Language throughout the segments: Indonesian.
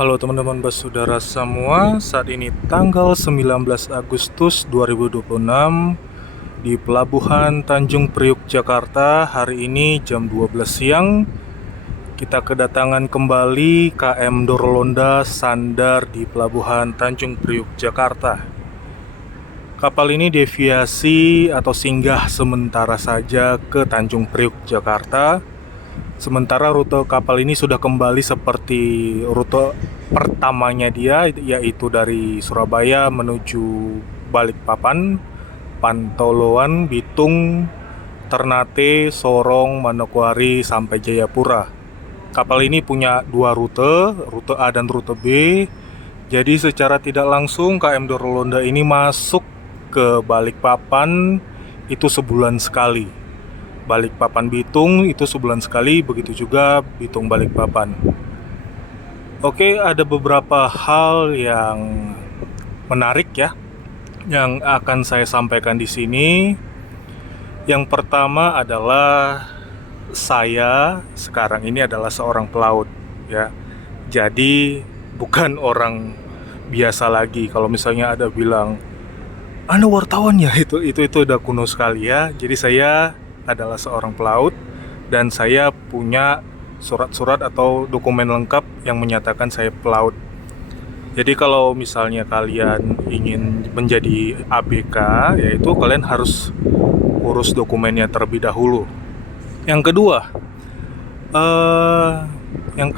Halo teman-teman bersaudara semua, saat ini tanggal 19 Agustus 2026 di Pelabuhan Tanjung Priuk, Jakarta. Hari ini jam 12 siang kita kedatangan kembali KM Dorolonda sandar di Pelabuhan Tanjung Priuk, Jakarta. Kapal ini deviasi atau singgah sementara saja ke Tanjung Priuk, Jakarta. Sementara rute kapal ini sudah kembali seperti rute pertamanya dia, yaitu dari Surabaya menuju Balikpapan, Pantoloan, Bitung, Ternate, Sorong, Manokwari, sampai Jayapura. Kapal ini punya dua rute, rute A dan rute B. Jadi secara tidak langsung KM Dorolonda ini masuk ke Balikpapan itu sebulan sekali. Balikpapan Bitung itu sebulan sekali, begitu juga Bitung Balikpapan. Oke, ada beberapa hal yang menarik ya yang akan saya sampaikan di sini. Yang pertama adalah saya sekarang ini adalah seorang pelaut ya. Jadi bukan orang biasa lagi. Kalau misalnya ada bilang Anda wartawan ya, itu udah kuno sekali ya. Jadi saya adalah seorang pelaut dan saya punya surat-surat atau dokumen lengkap yang menyatakan saya pelaut. Jadi kalau misalnya kalian ingin menjadi ABK, yaitu kalian harus urus dokumennya terlebih dahulu. Yang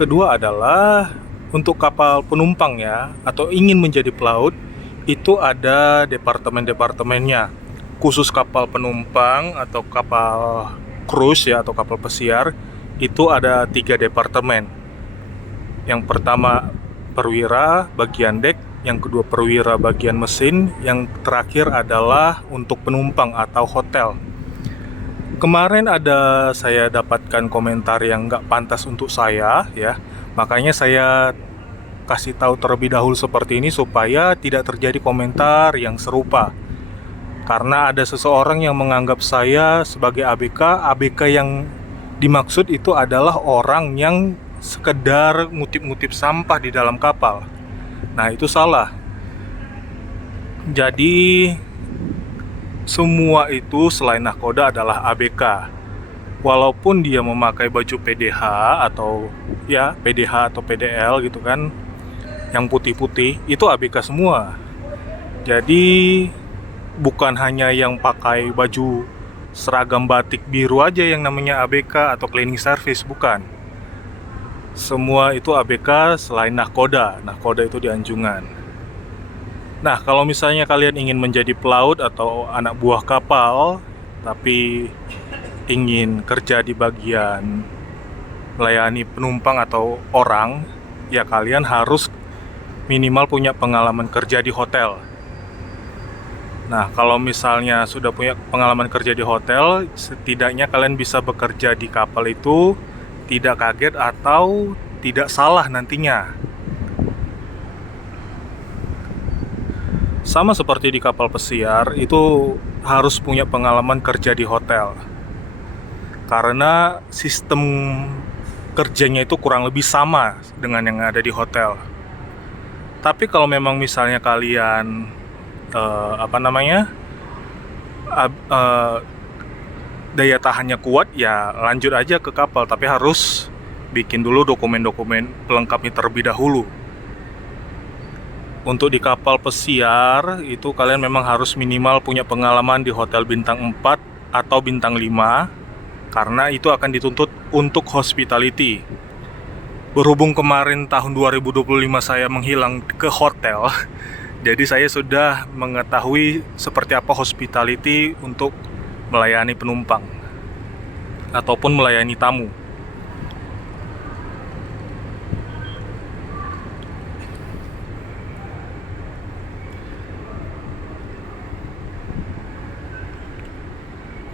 kedua adalah untuk kapal penumpang ya, atau ingin menjadi pelaut, itu ada departemen-departemennya. Khusus kapal penumpang atau kapal cruise ya, atau kapal pesiar, itu ada 3 departemen. Yang pertama perwira bagian dek, yang kedua perwira bagian mesin, yang terakhir adalah untuk penumpang atau hotel. Kemarin ada saya dapatkan komentar yang nggak pantas untuk saya ya, makanya saya kasih tahu terlebih dahulu seperti ini supaya tidak terjadi komentar yang serupa. Karena ada seseorang yang menganggap saya sebagai ABK. ABK yang dimaksud itu adalah orang yang sekedar ngutip-ngutip sampah di dalam kapal. Nah, itu salah. Jadi semua itu selain nahkoda adalah ABK. Walaupun dia memakai baju PDH atau ya PDH atau PDL gitu kan, yang putih-putih, itu ABK semua. Jadi bukan hanya yang pakai baju seragam batik biru aja yang namanya ABK atau cleaning service, bukan. Semua itu ABK selain nahkoda. Nahkoda itu di Anjungan. Nah, kalau misalnya kalian ingin menjadi pelaut atau anak buah kapal, tapi ingin kerja di bagian melayani penumpang atau orang, ya kalian harus minimal punya pengalaman kerja di hotel. Nah, kalau misalnya sudah punya pengalaman kerja di hotel, setidaknya kalian bisa bekerja di kapal itu tidak kaget atau tidak salah nantinya. Sama seperti di kapal pesiar, itu harus punya pengalaman kerja di hotel. Karena sistem kerjanya itu kurang lebih sama dengan yang ada di hotel. Tapi kalau memang misalnya kalian daya tahannya kuat, ya lanjut aja ke kapal, tapi harus bikin dulu dokumen-dokumen pelengkapnya terlebih dahulu. Untuk di kapal pesiar itu kalian memang harus minimal punya pengalaman di hotel bintang 4 atau bintang 5, karena itu akan dituntut untuk hospitality. Berhubung kemarin tahun 2025 saya menghilang ke hotel, jadi saya sudah mengetahui seperti apa hospitality untuk melayani penumpang ataupun melayani tamu.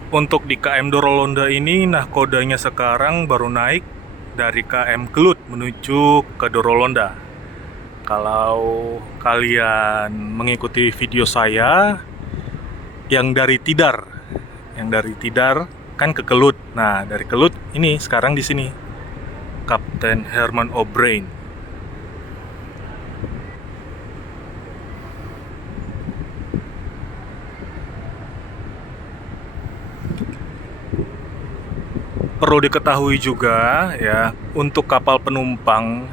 Untuk di KM Dorolonda ini, nahkodanya sekarang baru naik dari KM Kelut menuju ke Dorolonda. Kalau kalian mengikuti video saya yang dari Tidar kan ke Kelut. Nah, dari Kelut ini sekarang di sini Kapten Herman O'Brien. Perlu diketahui juga ya, untuk kapal penumpang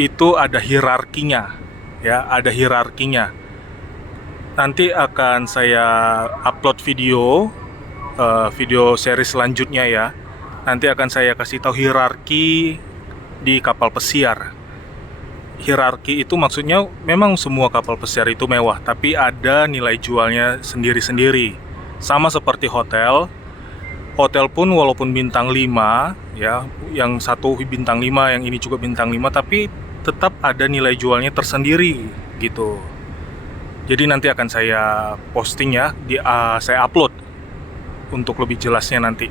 itu ada hierarkinya, ya, ada hierarkinya. Nanti akan saya upload video seri selanjutnya ya. Nanti akan saya kasih tahu hierarki di kapal pesiar. Hierarki itu maksudnya memang semua kapal pesiar itu mewah, tapi ada nilai jualnya sendiri-sendiri. Sama seperti hotel. Hotel pun walaupun bintang 5 ya, yang satu bintang 5, yang ini juga bintang 5, tapi tetap ada nilai jualnya tersendiri gitu. Jadi nanti akan saya posting ya, saya upload untuk lebih jelasnya nanti.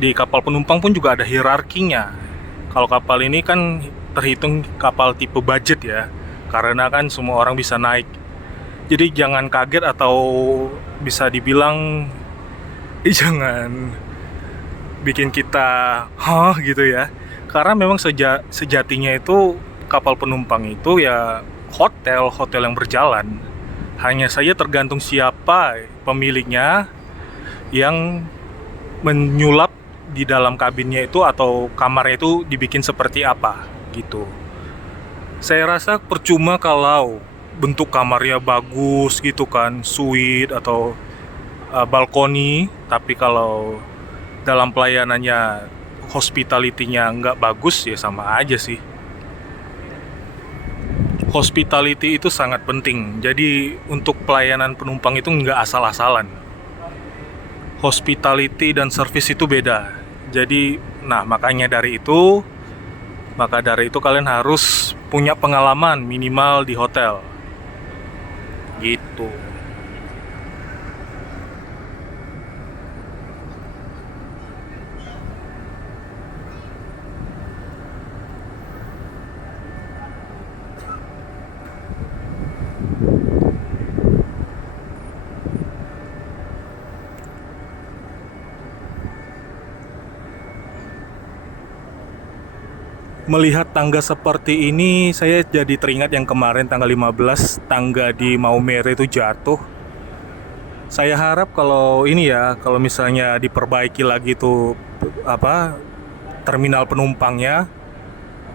Di kapal penumpang pun juga ada hierarkinya. Kalau kapal ini kan terhitung kapal tipe budget ya, karena kan semua orang bisa naik. Jadi jangan kaget atau bisa dibilang jangan bikin kita gitu ya. Karena memang sejatinya itu kapal penumpang itu ya hotel yang berjalan. Hanya saja tergantung siapa pemiliknya yang menyulap di dalam kabinnya itu atau kamarnya itu dibikin seperti apa gitu. Saya rasa percuma kalau bentuk kamarnya bagus gitu kan, suite atau balkoni, tapi kalau dalam pelayanannya hospitality-nya nggak bagus ya sama aja sih. Hospitality itu sangat penting, jadi untuk pelayanan penumpang itu nggak asal-asalan. Hospitality dan service itu beda. Jadi, maka dari itu kalian harus punya pengalaman minimal di hotel gitu. Melihat tangga seperti ini, saya jadi teringat yang kemarin tanggal 15, tangga di Maumere itu jatuh. Saya harap kalau ini ya, kalau misalnya diperbaiki lagi tuh terminal penumpangnya,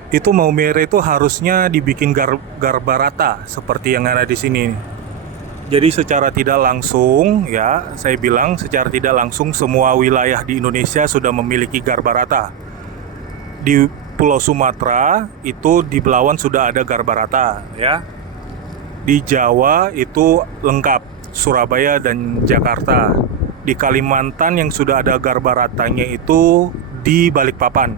itu Maumere itu harusnya dibikin garba rata seperti yang ada di sini. Jadi secara tidak langsung ya, saya bilang secara tidak langsung semua wilayah di Indonesia sudah memiliki garba rata. Di Pulau Sumatera itu di Belawan sudah ada garba rata ya. Di Jawa itu lengkap, Surabaya dan Jakarta. Di Kalimantan yang sudah ada garba ratanya itu di Balikpapan.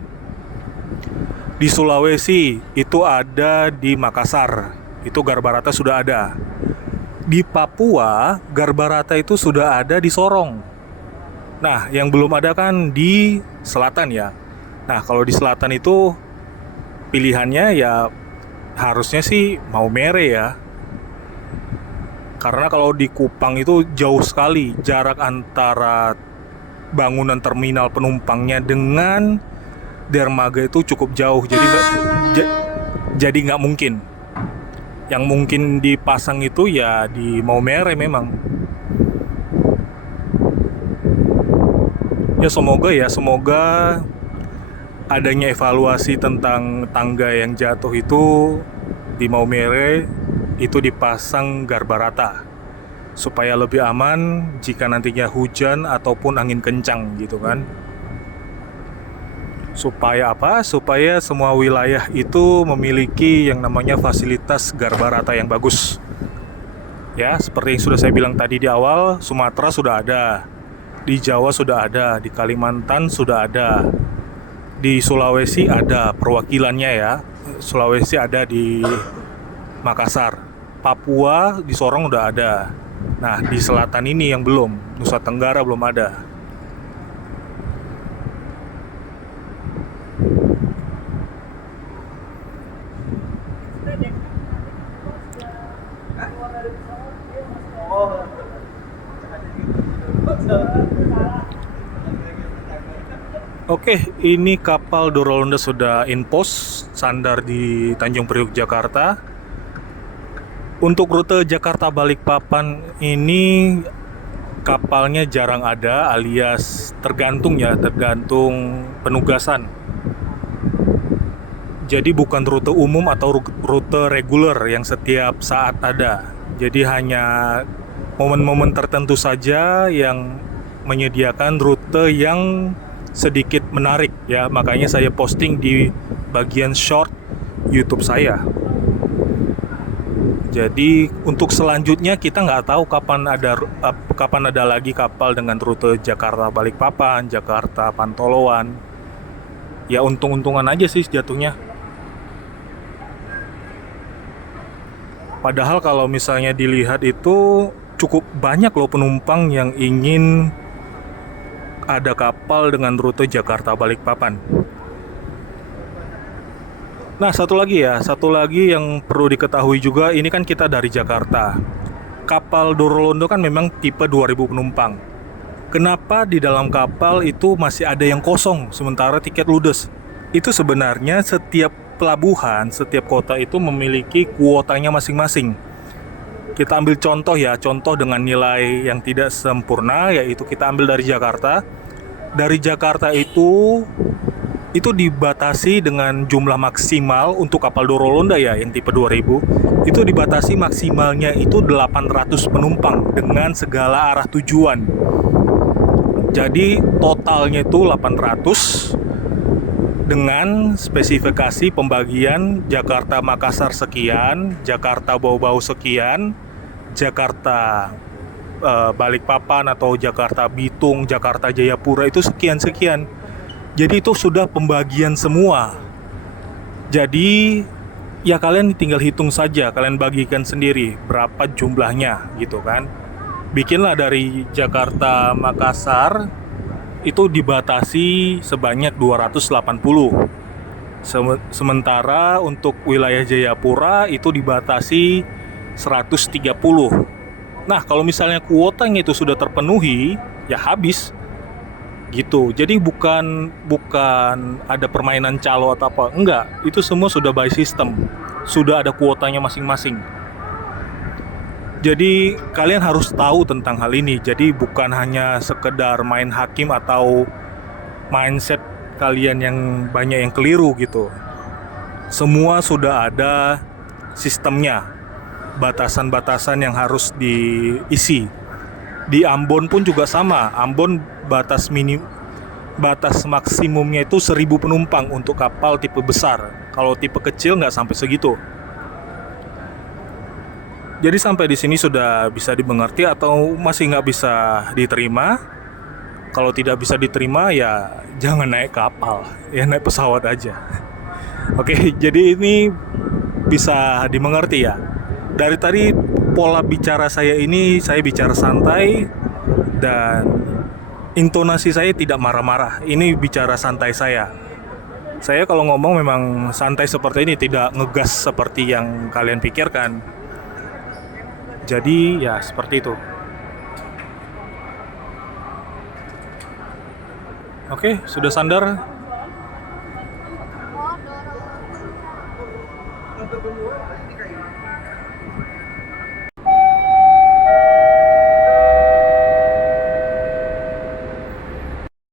Di Sulawesi itu ada di Makassar, itu garba rata sudah ada. Di Papua garba rata itu sudah ada di Sorong. Nah, yang belum ada kan di selatan ya. Nah, kalau di selatan itu pilihannya ya harusnya sih Maumere ya. Karena kalau di Kupang itu jauh sekali jarak antara bangunan terminal penumpangnya dengan dermaga itu cukup jauh. Jadi nggak mungkin. Yang mungkin dipasang itu ya di Maumere memang. Ya semoga adanya evaluasi tentang tangga yang jatuh itu di Maumere itu dipasang garba rata supaya lebih aman jika nantinya hujan ataupun angin kencang gitu kan. Supaya apa? Supaya semua wilayah itu memiliki yang namanya fasilitas garba rata yang bagus. Ya, seperti yang sudah saya bilang tadi di awal, Sumatera sudah ada, di Jawa sudah ada, di Kalimantan sudah ada, di Sulawesi ada perwakilannya ya. Sulawesi ada di Makassar. Papua di Sorong udah ada. Nah, di selatan ini yang belum, Nusa Tenggara belum ada. Oke, ini kapal Dorolonda sudah in post, sandar di Tanjung Priok, Jakarta. Untuk rute Jakarta Balikpapan ini kapalnya jarang ada, alias tergantung penugasan. Jadi bukan rute umum atau rute reguler yang setiap saat ada. Jadi hanya momen-momen tertentu saja yang menyediakan rute yang sedikit menarik ya. Makanya saya posting di bagian short YouTube saya. Jadi untuk selanjutnya kita nggak tahu kapan ada lagi kapal dengan rute Jakarta Balikpapan, Jakarta Pantoloan. Ya untung-untungan aja sih jatuhnya. Padahal kalau misalnya dilihat itu cukup banyak loh penumpang yang ingin ada kapal dengan rute Jakarta Balikpapan. Nah, satu lagi yang perlu diketahui juga, ini kan kita dari Jakarta. Kapal Dorolondo kan memang tipe 2000 penumpang. Kenapa di dalam kapal itu masih ada yang kosong sementara tiket ludes? Itu sebenarnya setiap pelabuhan, setiap kota itu memiliki kuotanya masing-masing. Kita ambil contoh dengan nilai yang tidak sempurna, yaitu kita ambil dari Jakarta. Dari Jakarta itu dibatasi dengan jumlah maksimal untuk kapal Dorolondo ya, yang tipe 2000. Itu dibatasi maksimalnya itu 800 penumpang dengan segala arah tujuan. Jadi totalnya itu 800 dengan spesifikasi pembagian Jakarta Makassar sekian, Jakarta Bau-Bau sekian, Jakarta Balikpapan atau Jakarta Bitung, Jakarta Jayapura itu sekian-sekian. Jadi itu sudah pembagian semua. Jadi ya kalian tinggal hitung saja, kalian bagikan sendiri berapa jumlahnya gitu kan. Bikinlah dari Jakarta Makassar itu dibatasi sebanyak 280. Sementara untuk wilayah Jayapura itu dibatasi 130. Nah, kalau misalnya kuotanya itu sudah terpenuhi, ya habis. Gitu. Jadi bukan ada permainan calo atau apa. Enggak, itu semua sudah by system. Sudah ada kuotanya masing-masing. Jadi kalian harus tahu tentang hal ini. Jadi bukan hanya sekedar main hakim atau mindset kalian yang banyak yang keliru gitu. Semua sudah ada sistemnya, batasan-batasan yang harus diisi. Di Ambon pun juga sama. Ambon batas maksimumnya itu 1000 penumpang untuk kapal tipe besar. Kalau tipe kecil nggak sampai segitu. Jadi sampai di sini sudah bisa dimengerti atau masih nggak bisa diterima? Kalau tidak bisa diterima ya jangan naik kapal, ya naik pesawat aja. Oke, jadi ini bisa dimengerti ya. Dari tadi pola bicara saya ini, saya bicara santai dan intonasi saya tidak marah-marah. Ini bicara santai saya. Saya kalau ngomong memang santai seperti ini, tidak ngegas seperti yang kalian pikirkan. Jadi ya seperti itu. Oke, sudah sandar.